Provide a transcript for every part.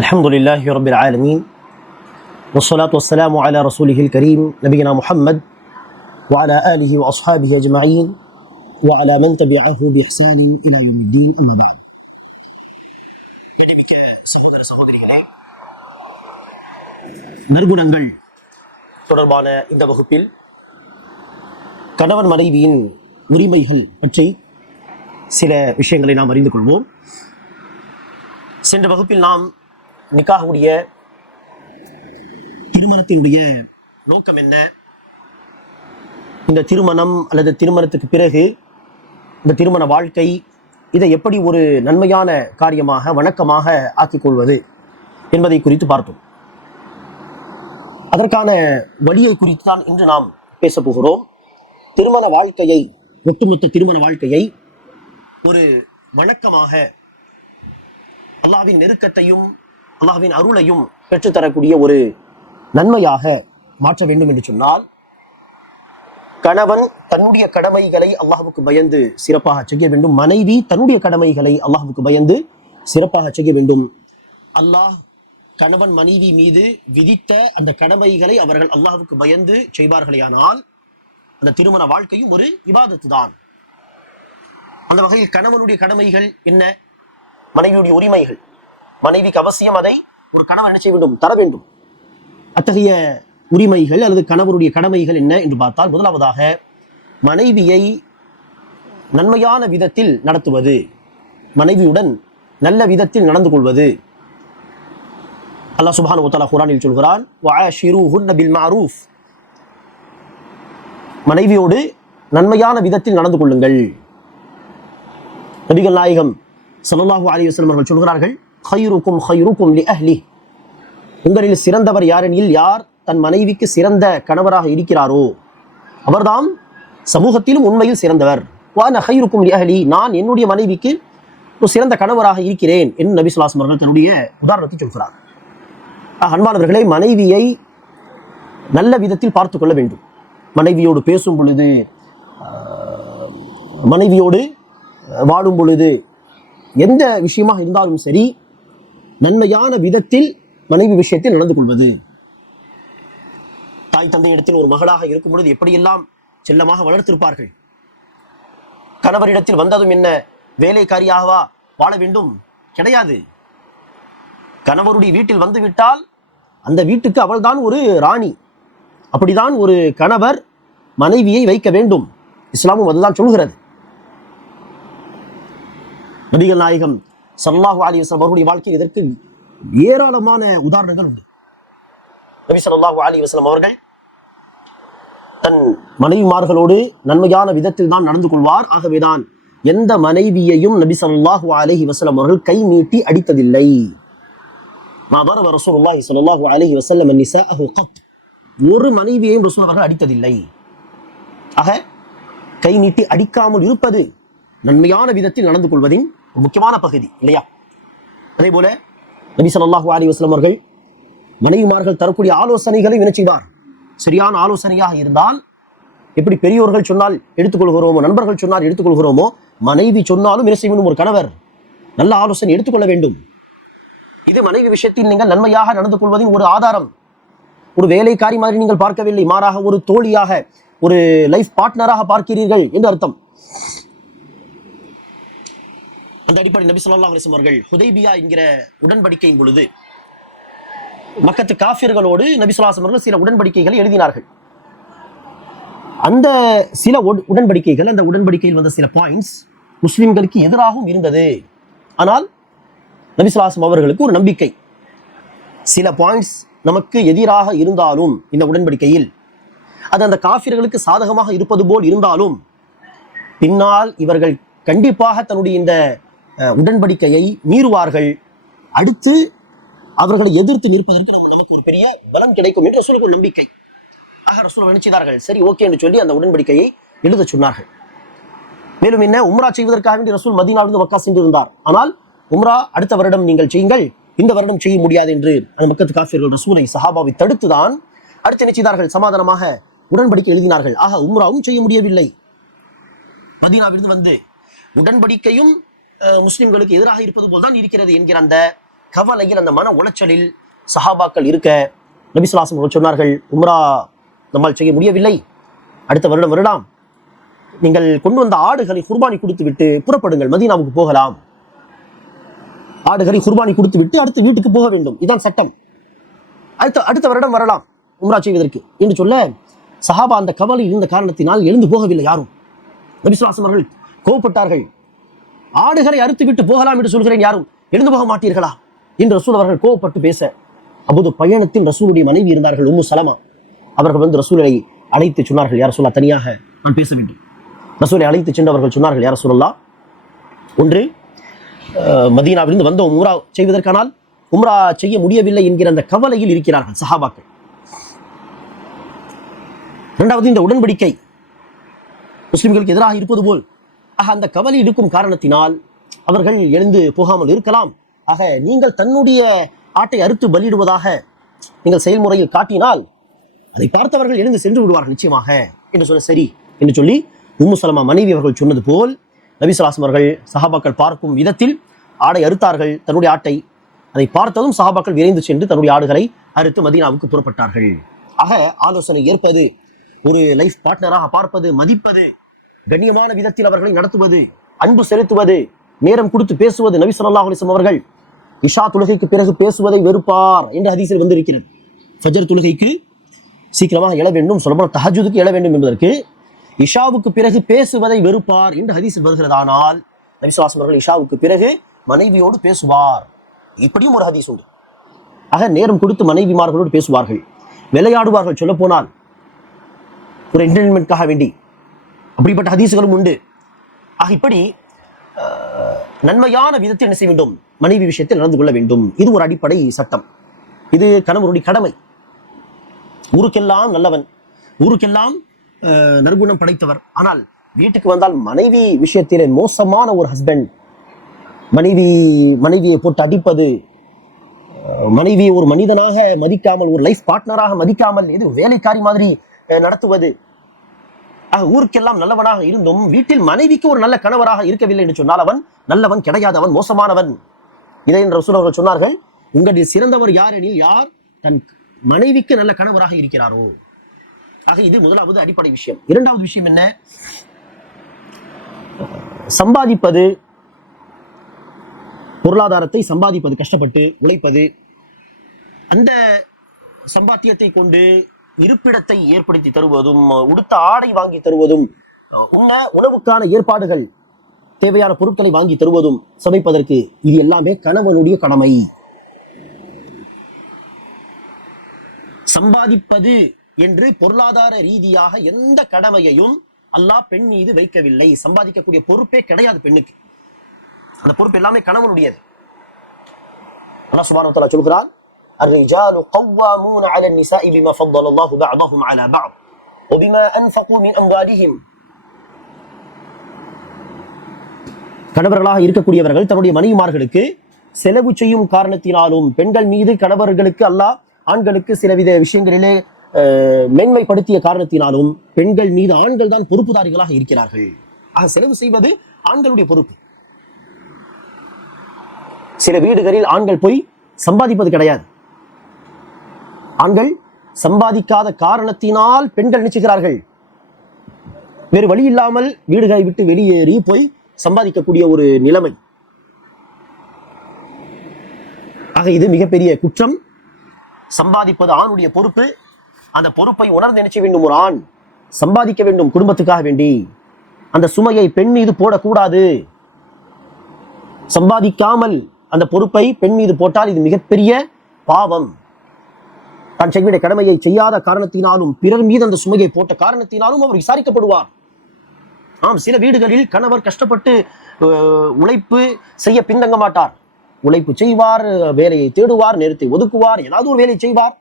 الحمد لله رب العالمين والصلاة والسلام على رسوله الكريم نبينا محمد وعلى آله وأصحابه أجمعين وعلى من تبعه بإحسان إلى يوم الدين أما بعد. மிக்க சகோதர சகோதரிகளே, நற்குணங்கள் தொடர்பான இந்த வகுப்பில் கணவன் மனைவியின் உரிமைகள் பற்றி சில விஷயங்களை நாம் அறிந்து கொள்வோம். சென்ற வகுப்பில் நாம் நிக்காஹுடைய திருமணத்தினுடைய நோக்கம் என்ன, இந்த திருமணம் அல்லது திருமணத்துக்கு பிறகு இந்த திருமண வாழ்க்கை, இதை எப்படி ஒரு நன்மையான காரியமாக வணக்கமாக ஆக்கிக்கொள்வது என்பதை குறித்து பார்த்தோம். அதற்கான வழியை குறித்து தான் இன்று நாம் பேச போகிறோம். திருமண வாழ்க்கையை, ஒட்டுமொத்த திருமண வாழ்க்கையை ஒரு வணக்கமாக, அல்லாஹ்வின் நெருக்கத்தையும் அல்லாஹ்வின் அருளையும் பெற்றுத்தரக்கூடிய ஒரு நன்மையாக மாற்ற வேண்டும் என்று சொன்னால், கணவன் தன்னுடைய கடமைகளை அல்லாஹ்வுக்கு பயந்து சிறப்பாக செய்ய வேண்டும். மனைவி தன்னுடைய கடமைகளை அல்லாஹ்வுக்கு பயந்து சிறப்பாக செய்ய வேண்டும். அல்லாஹ் கணவன் மனைவி மீது விதித்த அந்த கடமைகளை அவர்கள் அல்லாஹ்வுக்கு பயந்து செய்வார்களேயானால் அந்த திருமண வாழ்க்கையும் ஒரு இபாதத்து தான். அந்த வகையில் கணவனுடைய கடமைகள் என்ன, மனைவியுடைய உரிமைகள், மனைவிக்கு அவசியம் அதை ஒரு கணவன் என்ன செய்ய வேண்டும், தர வேண்டும். அத்தகைய உரிமைகள் அல்லது கணவருடைய கடமைகள் என்ன என்று பார்த்தால், முதலாவதாக மனைவியை நன்மையான விதத்தில் நடத்துவது, மனைவியுடன் நல்ல விதத்தில் நடந்து கொள்வது. அல்லாஹ் சுப்ஹானஹு வ தஆலா குர்ஆனில் சொல்கிறான், வஆஷிரூஹுன்ன பில் மஅரூஃப், மனைவியோடு நன்மையான விதத்தில் நடந்து கொள்ளுங்கள். நபிகள் நாயகம் ஸல்லல்லாஹு அலைஹி வஸல்லம் அவர்கள் சொல்கிறார்கள், ഖൈറുക്കും ഖൈറുക്കും லிஅஹ்லி, உங்களில் சிறந்தவர் யாரெனில் யார் தன் மனைவிக்கு சிறந்த கணவராக இருக்கிறாரோ அவர்தான் சமூகத்திலும் உண்மையில் சிறந்தவர். வஅன ഖൈറുக்கும் லிஅஹ்லி, நான் என்னுடைய மனைவிக்கு ஒரு சிறந்த கணவராக இருக்கிறேன் என்று நபி ஸல்லல்லாஹு அலைஹி வஸல்லம் அவர்கள் தன்னுடைய உதாரணத்தை சொல்கிறார். அன்பானவர்களை, மனைவியை நல்ல விதத்தில் பார்த்து கொள்ள வேண்டும். மனைவியோடு பேசும் பொழுது, மனைவியோடு வாழும் பொழுது, எந்த விஷயமாக இருந்தாலும் சரி, நன்மையான விதத்தில் மனைவி விஷயத்தில் நடந்து கொள்வது. தாய் தந்தை இடத்தில் ஒரு மகளாக இருக்கும் பொழுது எப்படியெல்லாம் செல்லமாக வளர்த்திருப்பார்கள். கணவரிடத்தில் வந்ததும் என்ன வேலைக்காரியாகவா வாழ வேண்டும்? கிடையாது. கணவருடைய வீட்டில் வந்து விட்டால் அந்த வீட்டுக்கு அவள்தான் ஒரு ராணி. அப்படிதான் ஒரு கணவர் மனைவியை வைக்க வேண்டும். இஸ்லாமும் அதுதான் சொல்கிறது. நபிகள் நாயகம் ஸல்லல்லாஹு அலைஹி வஸல்லம் அவருடைய வாழ்க்கையில் இதற்கு ஏராளமான உதாரணங்கள் உண்டு. நபி ஸல்லல்லாஹு அலைஹி வஸல்லம் அவர்கள் தன் மனைவிமார்களோடு நன்மையான விதத்தில் தான் நடந்து கொள்வார். ஆகவேதான் எந்த மனைவியையும் நபி ஸல்லல்லாஹு அலைஹி வஸல்லம் அவர்கள் கை நீட்டி அடித்ததில்லை. மா தரப ரசூலுல்லாஹி ஸல்லல்லாஹு அலைஹி வஸல்லம் நிஸாஅஹு கத், ஒரு மனைவியையும் ரசூல் அவர்கள் அடித்ததில்லை. ஆக கை நீட்டி அடிக்காமல் இருப்பது நன்மையான விதத்தில் நடந்து கொள்வதின் முக்கியமான பகுதி, இல்லையா? அதே போல நபி ஸல்லல்லாஹு அலைஹி வஸல்லம் அவர்கள் மனைவிமார்கள் தரக்கூடிய ஆலோசனைகளை என்ன செய்வார்? சரியான ஆலோசனையாக இருந்தால், எப்படி பெரியோர்கள் சொன்னால் எடுத்துக்கொள்கிறோமோ, நண்பர்கள் சொன்னால் எடுத்துக்கொள்கிறோமோ, மனைவி சொன்னாலும் என்ன செய்ய வேண்டும்? ஒரு கணவர் நல்ல ஆலோசனை எடுத்துக்கொள்ள வேண்டும். இது மனைவி விஷயத்தில் நீங்கள் நன்மையாக நடந்து கொள்வதின் ஒரு ஆதாரம். ஒரு வேலைக்காரி மாதிரி நீங்கள் பார்க்கவில்லை, மாறாக ஒரு தோழியாக, ஒரு லைஃப் பார்ட்னராக பார்க்கிறீர்கள் என்று அர்த்தம். அந்த அடிப்படை நபி ஸல்லல்லாஹு அலைஹி வஸல்லம் அவர்கள் ஹுதைபியா என்கிற உடன்படிக்கையின் பொழுது மக்கத்து காஃபிர்களோடு நபி ஸல்லல்லாஹு அலைஹி வஸல்லம் அவர்கள் சில உடன்படிக்கைகளை எழுதினார்கள். அந்த சில உடன்படிக்கைகள், அந்த உடன்படிக்கையில் வந்த சில பாயிண்ட்ஸ் முஸ்லிம்களுக்கு எதிராகவும் இருந்தது. ஆனால் நபி ஸல்லல்லாஹு அலைஹி வஸல்லம் அவர்களுக்கு ஒரு நம்பிக்கை, சில பாயிண்ட்ஸ் நமக்கு எதிராக இருந்தாலும் இந்த உடன்படிக்கையில் அது அந்த காஃபிர்களுக்கு சாதகமாக இருப்பது போல் இருந்தாலும், பின்னால் இவர்கள் கண்டிப்பாக தன்னுடைய இந்த உடன்படிக்கையை மீறுவார்கள், அடுத்து அவர்களை எதிர்த்து நிற்பதற்கு நமக்கு ஒரு பெரிய பலம் கிடைக்கும் என்று ரசூலுக்கு ஒரு நம்பிக்கை. ஆக ரசூல் நினைச்சார்கள், சரி ஓகே என்று சொல்லி அந்த உடன்படிக்கையை எழுத சொன்னார்கள். மேலும் என்ன, உம்ரா செய்வதற்காக வேண்டி ரசூல் மதீனாவிலிருந்து மக்கா சென்று இருந்தார். ஆனால் உம்ரா அடுத்த வருடம் நீங்கள் செய்யுங்கள், இந்த வருடம் செய்ய முடியாது என்று அந்த மக்கத்து காஃபிர்கள் ரசூலை, சஹாபாவை தடுத்துதான் அடுத்து என்ன செய்தார்கள்? சமாதானமாக உடன்படிக்கை எழுதினார்கள். ஆக உம்ராவும் செய்ய முடியவில்லை. மதீனாவிலிருந்து வந்து உடன்படிக்கையும் முஸ்லிம்களுக்கு எதிராக இருப்பது போல் தான் இருக்கிறது என்கிற அந்த கவலையில், அந்த மன உளைச்சலில் சஹாபாக்கள் இருக்க நபி ஸல்லல்லாஹு அலைஹி வஸல்லம் சொன்னார்கள், உம்ரா நம்மால் செய்ய முடியவில்லை, அடுத்த வருடம் வருடாம் நீங்கள் கொண்டு வந்த ஆடுகளை குர்பானி கொடுத்து விட்டு புறப்படுங்கள், மதீனாவுக்கு போகலாம். ஆடுகளை குர்பானி கொடுத்து விட்டு அடுத்து வீட்டுக்கு போக வேண்டும், இதுதான் சட்டம். அடுத்த வருடம் வரலாம் உம்ரா செய்வதற்கு என்று சொல்ல, சஹாபா அந்த கவலை இருந்த காரணத்தினால் எழுந்து போகவில்லை யாரும். நபி ஸல்லல்லாஹு அலைஹி வஸல்லம் அவர்கள் கோபப்பட்டார்கள். ஆடுகளை அறுத்து விட்டு போகலாம் என்று சொல்கிறேன், யாரும் எழுந்து போக மாட்டீர்களா என்று ரசூல் அவர்கள் கோபப்பட்டு பேச, அப்போது பயணத்தில் ரசூலுடைய மனைவி இருந்தார்கள், உம்மு சலமா. அவர்கள் வந்து ரசூலை அழைத்து சொன்னார்கள், யார் ரசூலல்லாஹ், தனியாக நான் பேச வேண்டும். ரசூலை அழைத்து சென்றவர்கள் சொன்னார்கள், யார் ரசூலல்லாஹ், ஒன்று மதீனாவிலிருந்து வந்த உம்ரா செய்வதற்கானால் உம்ரா செய்ய முடியவில்லை என்கிற அந்த கவலையில் இருக்கிறார்கள் சஹாபாக்கள். இரண்டாவது, இந்த உடன்படிக்கை முஸ்லிம்களுக்கு எதிராக இருப்பது போல் அந்த கவலை இருக்கும் காரணத்தினால் அவர்கள் எழுந்து போகாமல் இருக்கலாம். ஆக நீங்கள் தன்னுடைய ஆட்டை அறுத்து பலியிடுவதாக நீங்கள் செயல்முறையில் காட்டினால் அதை பார்த்தவர்கள் எழுந்து சென்று விடுவார்கள் நிச்சயமாக என்று சொல்ல, சரி என்று சொல்லி உம்மு சலமா மனைவி அவர்கள் சொன்னது போல் நபி ஸல்லல்லாஹு அலைஹி வஸல்லம் அவர்கள் சஹாபாக்கள் பார்க்கும் விதத்தில் ஆடை அறுத்தார்கள். தன்னுடைய ஆட்டை அதை பார்த்ததும் சஹாபாக்கள் விரைந்து சென்று தன்னுடைய ஆடுகளை அறுத்து மதீனாவுக்கு புறப்பட்டார்கள். ஆக ஆலோசனை ஏற்பது, ஒரு லைஃப் பார்ட்னராக பார்ப்பது, மதிப்பது, கண்ணியமான விதத்தில் அவர்களை நடத்துவது, அன்பு செலுத்துவது, நேரம் கொடுத்து பேசுவது. நபி ஸல்லல்லாஹு அலைஹி வஸல்லம் அவர்கள் இஷா தொழுகைக்கு பிறகு பேசுவதை வெறுப்பார் என்று ஹதீஸில் வந்திருக்கிறது. ஃபஜர் தொழுகைக்கு சீக்கிரமாக எழ வேண்டும், சொல்லப்போனால் தஹஜ்ஜுதுக்கு எழ வேண்டும் என்பதற்கு இஷாவுக்கு பிறகு பேசுவதை வெறுப்பார் என்று ஹதீஸில் வருகிறதானால் நபி ஸல்லல்லாஹு அலைஹி வஸல்லம் அவர்கள் இஷாவுக்கு பிறகு மனைவியோடு பேசுவார், இப்படியும் ஒரு ஹதீஸ் உண்டு. ஆக நேரம் கொடுத்து மனைவிமார்களோடு பேசுவார்கள், விளையாடுவார்கள், சொல்ல போனால் ஒரு என்டர்டைன்மெண்ட்காக வேண்டி, அப்படிப்பட்ட ஹதீஸ்களும் உண்டு. ஆக இப்படி நன்மையான விதத்தில் என்ன செய்ய வேண்டும், மனைவி விஷயத்தில் நடந்து கொள்ள வேண்டும். இது ஒரு அடிப்படை சட்டம், இது கணவனுடைய கடமை. ஊருக்கெல்லாம் நல்லவன், ஊருக்கெல்லாம் நற்குணம் படைத்தவர், ஆனால் வீட்டுக்கு வந்தால் மனைவி விஷயத்திலே மோசமான ஒரு ஹஸ்பண்ட், மனைவியை போட்டு அடிப்பது, மனைவியை ஒரு மனிதனாக மதிக்காமல், ஒரு லைஃப் பார்ட்னராக மதிக்காமல், இது வேலைக்காரி மாதிரி நடத்துவது. ஊருக்கெல்லாம் நல்லவனாக இருந்தும் வீட்டில் மனைவிக்கு ஒரு நல்ல கணவராக இருக்கவில்லை என்று சொன்னால் அவன் நல்லவன் கிடையாது, அவன் மோசமானவன். இதை ரசூல் அவர்கள் சொன்னார்கள், உங்களில் சிறந்தவர் யார் எனில் யார் தன் மனைவிக்கு நல்ல கணவராக இருக்கிறாரோ. ஆக இது முதலாவது அடிப்படை விஷயம். இரண்டாவது விஷயம் என்ன, சம்பாதிப்பது, பொருளாதாரத்தை சம்பாதிப்பது, கஷ்டப்பட்டு உழைப்பது, அந்த சம்பாத்தியத்தை கொண்டு இருப்பிடத்தை ஏற்படுத்தி தருவதும், உடுத்த ஆடை வாங்கி தருவதும், உணவுக்கான ஏற்பாடுகள், தேவையான பொருட்களை வாங்கி தருவதும், சமைப்பதற்கு, இது எல்லாமே கணவனுடைய கடமை. சம்பாதிப்பது என்று பொருளாதார ரீதியாக எந்த கடமையையும் அல்லாஹ் பெண் மீது வைக்கவில்லை. சம்பாதிக்கக்கூடிய பொறுப்பே கிடையாது பெண்ணுக்கு, அந்த பொறுப்பு எல்லாமே கணவனுடையது. அல்லாஹ் சுப்ஹானஹு வ தஆலா சொல்கிறான், الرجال قوامون على النساء بما فضل الله بعضهم على بعض وبما أنفقوا من أموالهم. கணவர்களாக இருக்கக்கூடியவர்கள் தன்னுடைய மனைவிமார்களுக்கு செலவு செய்யும் காரணத்தினாலும், பெண்கள் மீது கணவர்களுக்கு அல்லாஹ் ஆண்களுக்கு சிலவித விஷயங்களிலே மேன்மைப்படுத்திய காரணத்தினாலும் பெண்கள் மீது ஆண்கள் தான் பொறுப்புதாரிகளாக இருக்கிறார்கள். ஆக செலவு செய்வது ஆண்களுடைய பொறுப்பு. சில வீடுகளில் ஆண்கள் போய் சம்பாதிப்பது கிடையாது, ஆண்கள் சம்பாதிக்காத காரணத்தினால் பெண்கள் நினைச்சுகிறார்கள், வேறு வழி இல்லாமல் வீடுகளை விட்டு வெளியேறி போய் சம்பாதிக்கக்கூடிய ஒரு நிலைமை. ஆக இது மிகப்பெரிய குற்றம். சம்பாதிப்பது ஆணுடைய பொறுப்பு. அந்த பொறுப்பை உணர்ந்து நினைச்ச வேண்டும், ஒரு ஆண் சம்பாதிக்க வேண்டும் குடும்பத்துக்காக வேண்டி. அந்த சுமையை பெண் மீது போடக்கூடாது. சம்பாதிக்காமல் அந்த பொறுப்பை பெண் மீது போட்டால் இது மிகப்பெரிய பாவம். தான் செய்ய கடமையை செய்யாத காரணத்தினாலும், பிறர் மீது அந்த சுமையை போட்ட காரணத்தினாலும் அவர் விசாரிக்கப்படுவார். ஆம், சில வீடுகளில் கணவர் கஷ்டப்பட்டு உழைப்பு செய்ய பின்தங்க மாட்டார். உழைப்பு செய்வார், வேலையை தேடுவார், நேரத்தை ஒதுக்குவார், ஏதாவது ஒரு வேலையை செய்வார்.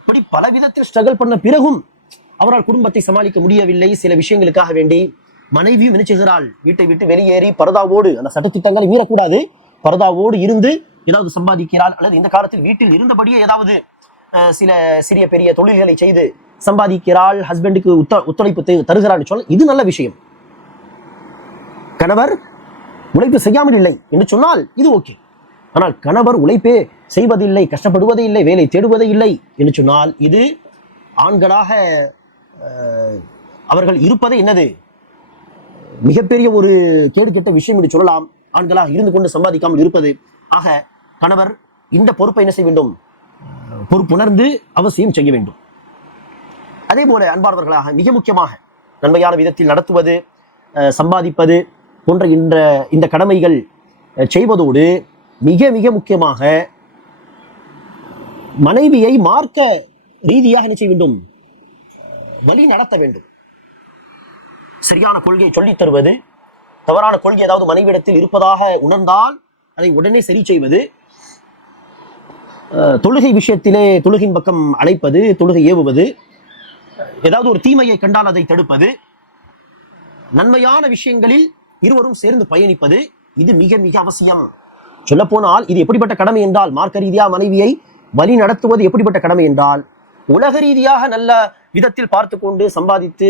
இப்படி பல விதத்தில் ஸ்ட்ரகிள் பண்ண பிறகும் அவரால் குடும்பத்தை சமாளிக்க முடியவில்லை. சில விஷயங்களுக்காக வேண்டி மனைவியும் நினைச்சுகிறாள், வீட்டை விட்டு வெளியேறி பரதாவோடு, அந்த சட்டத்திட்டங்களை மீறக்கூடாது, பரதாவோடு இருந்து ஏதாவது சம்பாதிக்கிறாள், அல்லது இந்த காலத்தில் வீட்டில் இருந்தபடியே ஏதாவது சில சிறிய பெரிய தொழில்களை செய்து சம்பாதிக்கிறாள், ஹஸ்பண்டுக்கு ஒத்துழைப்பு தருகிறாள் சொல்ல, இது நல்ல விஷயம். கணவர் உழைப்பு செய்யாமல் இல்லை என்று சொன்னால் இது ஓகே. ஆனால் கணவர் உழைப்பே செய்வதில்லை, கஷ்டப்படுவதே இல்லை, வேலை தேடுவதே இல்லை என்று சொன்னால் இது ஆண்களாக அவர்கள் இருப்பதே என்னது மிகப்பெரிய ஒரு கேடு கெட்ட விஷயம் என்று சொல்லலாம். ஆண்களாக இருந்து கொண்டு சம்பாதிக்காமல் இருப்பது. ஆக கணவர் இந்த பொறுப்பை என்ன செய்ய வேண்டும்? பொறுப்புணர்ந்து அவசியம் செய்ய வேண்டும். அதே போல அன்பார்வர்களாக மிக முக்கியமாக நன்மையான விதத்தில் நடத்துவது, சம்பாதிப்பது போன்ற இந்த கடமைகள் செய்வதோடு மிக மிக முக்கியமாக மனைவியை மார்க்க ரீதியாக என்ன செய்ய வேண்டும்? வழி நடத்த வேண்டும். சரியான கொள்கையை சொல்லித் தருவது, தவறான கொள்கை ஏதாவது மனைவியிடத்தில் இருப்பதாக உணர்ந்தால் அதை உடனே சரி செய்வது, தொழுகை விஷயத்திலே தொழுகின் பக்கம் அழைப்பது, தொழுகை ஏவுவது, ஏதாவது ஒரு தீமையை கண்டால் அதை தடுப்பது, நன்மையான விஷயங்களில் இருவரும் சேர்ந்து பயணிப்பது, இது மிக மிக அவசியம். சொல்ல போனால் இது எப்படிப்பட்ட கடமை என்றால், மார்க்க ரீதியாக மனைவியை வழி நடத்துவது எப்படிப்பட்ட கடமை என்றால், உலக ரீதியாக நல்ல விதத்தில் பார்த்து கொண்டு சம்பாதித்து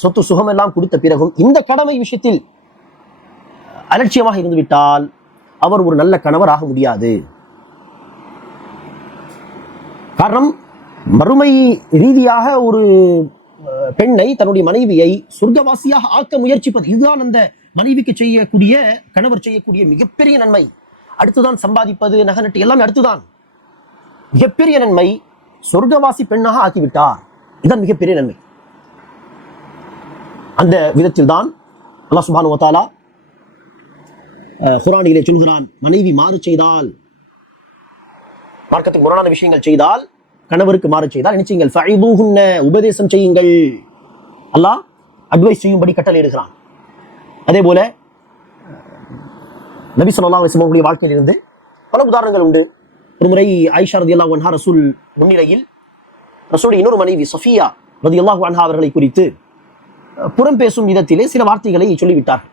சொத்து சுகம் எல்லாம் கொடுத்த பிறகும் இந்த கடமை விஷயத்தில் அலட்சியமாக இருந்துவிட்டால் அவர் ஒரு நல்ல கணவர் ஆக முடியாது. காரணம், மறுமை ரீதியாக ஒரு பெண்ணை, தன்னுடைய மனைவியை சொர்க்கவாசியாக ஆக்க முயற்சிப்பது, இதுதான் அந்த மனைவிக்கு செய்யக்கூடிய, கணவர் செய்யக்கூடிய மிகப்பெரிய நன்மை. அடுத்துதான் சம்பாதிப்பது, நகநட்டு எல்லாமே அடுத்துதான். மிகப்பெரிய நன்மை சொர்க்கவாசி பெண்ணாக ஆக்கிவிட்டார். இதுதான் மிகப்பெரிய நன்மை. அந்த விதத்தில் தான் அல்லாஹ் சுப்ஹானஹு வ தஆலா குர்ஆனிலே சொல்கிறான், மனைவி மாறு செய்தால், மார்க்கத்துக்கு முரணான விஷயங்கள் செய்தால், கணவருக்கு மாறு செய்தால் என்ன செய்யுங்கள்? ஃபஇதுஹுன்ன, உபதேசம் செய்யுங்கள். அல்லாஹ் அட்வைஸ் செய்யும்படி கட்டளையிடுகிறான். அதே போல நபி ஸல்லல்லாஹு அலைஹி வஸல்லம் வாழ்க்கையில் இருந்து பல உதாரணங்கள் உண்டு. ஒரு முறை ஆயிஷா ரலியல்லாஹு அன்ஹா ரசூல் முன்னிலையில் ரசூலுடைய இன்னொரு மனைவி சஃபியா ரலியல்லாஹு அன்ஹா அவர்களை குறித்து புறம் பேசும் விதத்திலே சில வார்த்தைகளை சொல்லிவிட்டார்.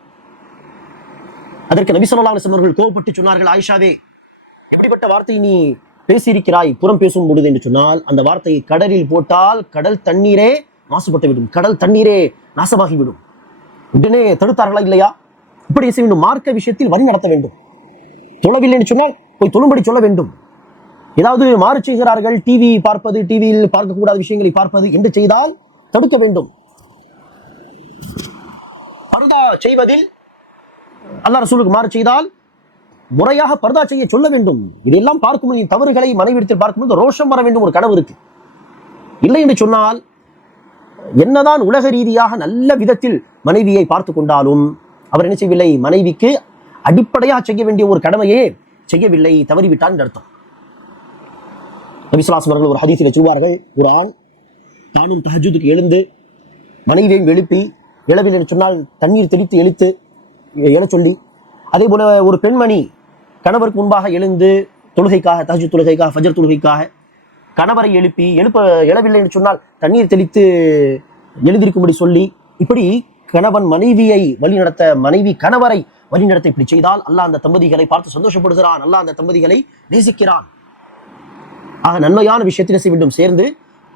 அதற்கு நபி ஸல்லல்லாஹு அலைஹி வஸல்லம் அவர்கள் கோபப்பட்டு சொன்னார்கள், ஆயிஷாவே, எப்படிப்பட்ட வார்த்தை நீ பேசியிருக்கிறாய் புறம் பேசும் பொழுது என்று சொன்னால், அந்த வார்த்தையை கடலில் போட்டால் கடல் தண்ணீரே மாசுபட்டு விடும், கடல் தண்ணீரே நாசமாகிவிடும். உடனே தடுத்தார்களா இல்லையா? இப்படி செய்ய வேண்டும். மார்க்க விஷயத்தில் வழி நடத்த வேண்டும். தொழவில்லை என்று சொன்னால் போய் தொழும்படி சொல்ல வேண்டும். ஏதாவது மாறு செய்கிறார்கள், டிவி பார்ப்பது, டிவியில் பார்க்கக்கூடாத விஷயங்களை பார்ப்பது என்று செய்தால் தடுக்க வேண்டும். பர்தா செய்வதில் அல்லாஹ் ரசூலுக்கு மாறு செய்தால் முறையாக பர்தா செய்ய சொல்ல வேண்டும். இதெல்லாம் பார்க்கும்போது தவறுகளை மனைவிடத்தில் பார்க்கும்போது ரோஷம் வர வேண்டும் ஒரு கணவருக்கு. இல்லை என்று சொன்னால் என்னதான் உலக ரீதியாக நல்ல விதத்தில் மனைவியை பார்த்து கொண்டாலும் அவர் என்ன செய்யவில்லை? மனைவிக்கு அடிப்படையாக செய்ய வேண்டிய ஒரு கடமையே செய்யவில்லை, தவறிவிட்டார் என்று அர்த்தம். நபி ஸல்லல்லாஹு அலைஹி வஸல்லம் ஒரு ஹதீஸில் சொல்வார்கள், ஒரு ஆண் தானும் தஹஜ்ஜுதுக்கு எழுந்து மனைவியையும் எழுப்பி, எழவில்லை என்று சொன்னால் தண்ணீர் தெளித்து எழச் சொல்லி, அதே போல ஒரு பெண்மணி கணவருக்கு முன்பாக எழுந்து தொழுகைக்காக, தஹஜ்ஜுத் தொழுகைக்காக, ஃபஜ்ர் தொழுகைக்காக கணவரை எழவில்லை என்று சொன்னால் தண்ணீர் தெளித்து எழுந்திருக்கும்படி சொல்லி, இப்படி கணவன் மனைவியை வழிநடத்த, மனைவி கணவரை வழிநடத்த இப்படி செய்தால் அல்லாஹ் அந்த தம்பதிகளை பார்த்து சந்தோஷப்படுகிறான், அல்லாஹ் அந்த தம்பதிகளை நேசிக்கிறான். ஆக நன்மையான விஷயத்தில் செய்ய வேண்டும், சேர்ந்து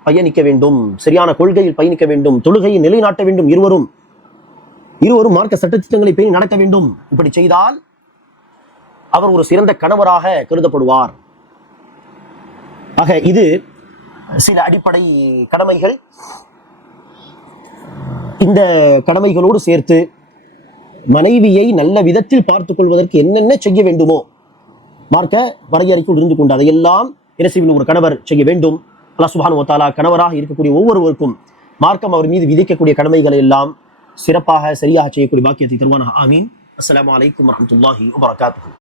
பயணிக்க வேண்டும், சரியான கொள்கையில் பயணிக்க வேண்டும், தொழுகையை நிலைநாட்ட வேண்டும், இருவரும் மார்க்க சட்டத்திட்டங்களை பேணி நடக்க வேண்டும். இப்படி செய்தால் அவர் ஒரு சிறந்த கணவராக கருதப்படுவார். ஆக இது சில அடிப்படை கடமைகள். இந்த கடமைகளோடு சேர்த்து மனைவியை நல்ல விதத்தில் பார்த்துக் கொள்வதற்கு என்னென்ன செய்ய வேண்டுமோ மார்க்க வரையறைக்குள் இருந்து கொண்டு அதையெல்லாம் என்ன செய்ய ஒரு கணவர் செய்ய வேண்டும். அல்லாஹ் சுப்ஹானஹு வ தஆலா கணவராக இருக்கக்கூடிய ஒவ்வொருவருக்கும் மார்க்கம் அவர் மீது விதிக்கக்கூடிய கடமைகளை எல்லாம் சிறப்பாக சரியாக செய்யக்கூடிய பாக்கியத்தை தருவானாக. ஆமீன். அஸ்ஸலாமு அலைக்கும் வரஹ்மத்துல்லாஹி வபரகாத்துஹு.